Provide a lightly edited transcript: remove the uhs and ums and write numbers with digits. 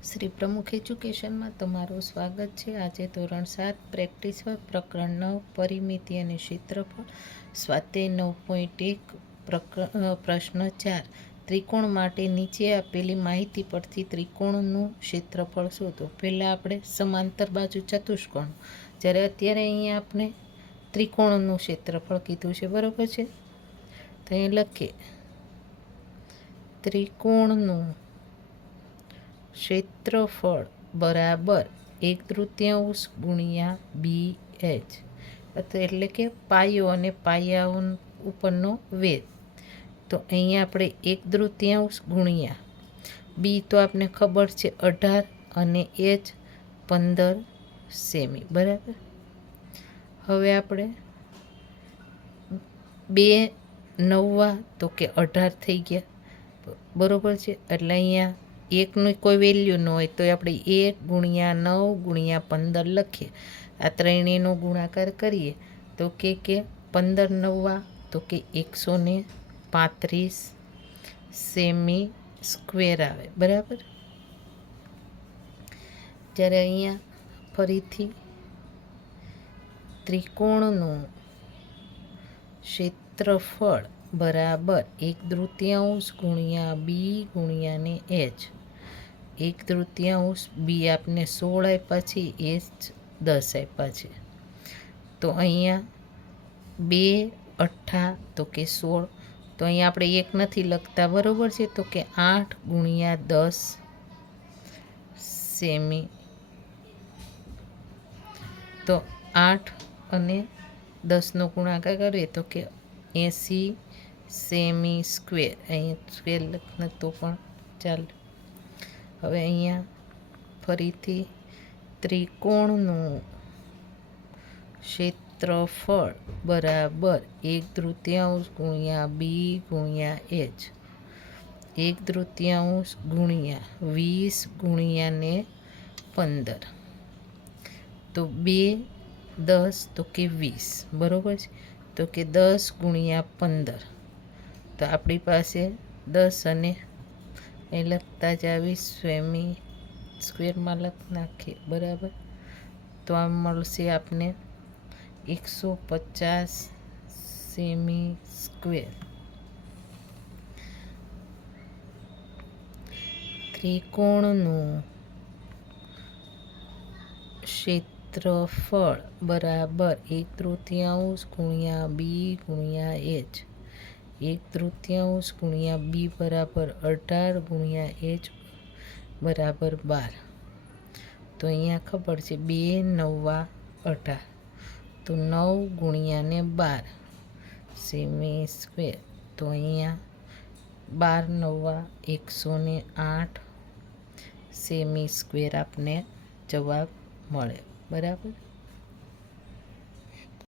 શ્રી પ્રમુખ એજ્યુકેશનમાં તમારું સ્વાગત છે। આજે ધોરણ 7 પ્રેક્ટિસ વર્ક પ્રકરણ 9 પરિમિતિ અને ક્ષેત્રફળ સ્વાધ્યાય 9.1 પ્રશ્ન 4 ત્રિકોણ માટે નીચે આપેલી માહિતી પરથી ત્રિકોણનું ક્ષેત્રફળ શોધો। પહેલાં આપણે સમાંતર બાજુ ચતુષ્કોણ, જ્યારે અત્યારે અહીંયા આપણે ત્રિકોણનું ક્ષેત્રફળ કીધું છે, બરાબર છે। તો અહીં લખીએ ત્રિકોણનું ક્ષેત્રફળ બરાબર 1/3 ગુણ્યા BH, એટલે કે પાયો અને પાયા ઉપરનો વેધ। તો અહીંયા આપણે 1/3 ગુણ્યા બી તો આપને ખબર છે 18 અને H 15 સેમી, બરાબર। હવે આપણે 2 9 તો કે 18 થઈ ગયા, બરાબર છે। એટલે અહીંયા એકની કોઈ વેલ્યુ ન હોય તો આપણે 1 ગુણ્યા 9 ગુણ્યા 15 લખીએ। આ ત્રણેયનો ગુણાકાર કરીએ તો કે 15 9 તો કે 135 સેમી સ્ક્વેર આવે, બરાબર। જ્યારે અહીંયા ફરીથી ત્રિકોણનું ક્ષેત્રફળ બરાબર 1/3 ગુણ્યા બી ગુણ્યા ને H, 1/3 બી આપને 16 આપ્યા છે, H 10 આપ્યા છે। તો અહીંયા 2 8 તો કે 16, તો અહીંયા આપણે 1 નથી લખતા, બરાબર છે। તો કે 8 ગુણ્યા 10 સેમી, તો 8 અને 10નો ગુણાકાર કરીએ તો કે 80 સેમી સ્ક્વેર, અહીંયા સ્ક્વેર લખને તો પણ ચાલે। હવે અહીંયા ફરીથી ત્રિકોણનું ક્ષેત્રફળ બરાબર 1/3 ગુણ્યા બી ગુણ્યા H, 1/3 ગુણ્યા 20 ગુણ્યા ને 15, તો 2 10 તો કે 20, બરાબર છે। તો કે 10 ગુણ્યા 15, તો આપણી પાસે 10 અને એ લખતા જ 20 સેમી સ્ક્વેરમાં લખી નાખીએ, બરાબર। તો આ મળશે આપને 150 સેમી સ્ક્વેર। ત્રિકોણનું ક્ષેત્રફળ બરાબર 1/3 ગુણ્યા બી ગુણ્યા H, 1/3 ગુણ્યા બી બરાબર 18 ગુણ્યા H બરાબર 12, તો અહીંયા ખબર છે 2 9 18, તો 9 ગુણ્યા ને 12 સેમી સ્ક્વેર, તો અહીંયા 12 9 108 સેમી સ્ક્વેર આપને જવાબ મળે, બરાબર।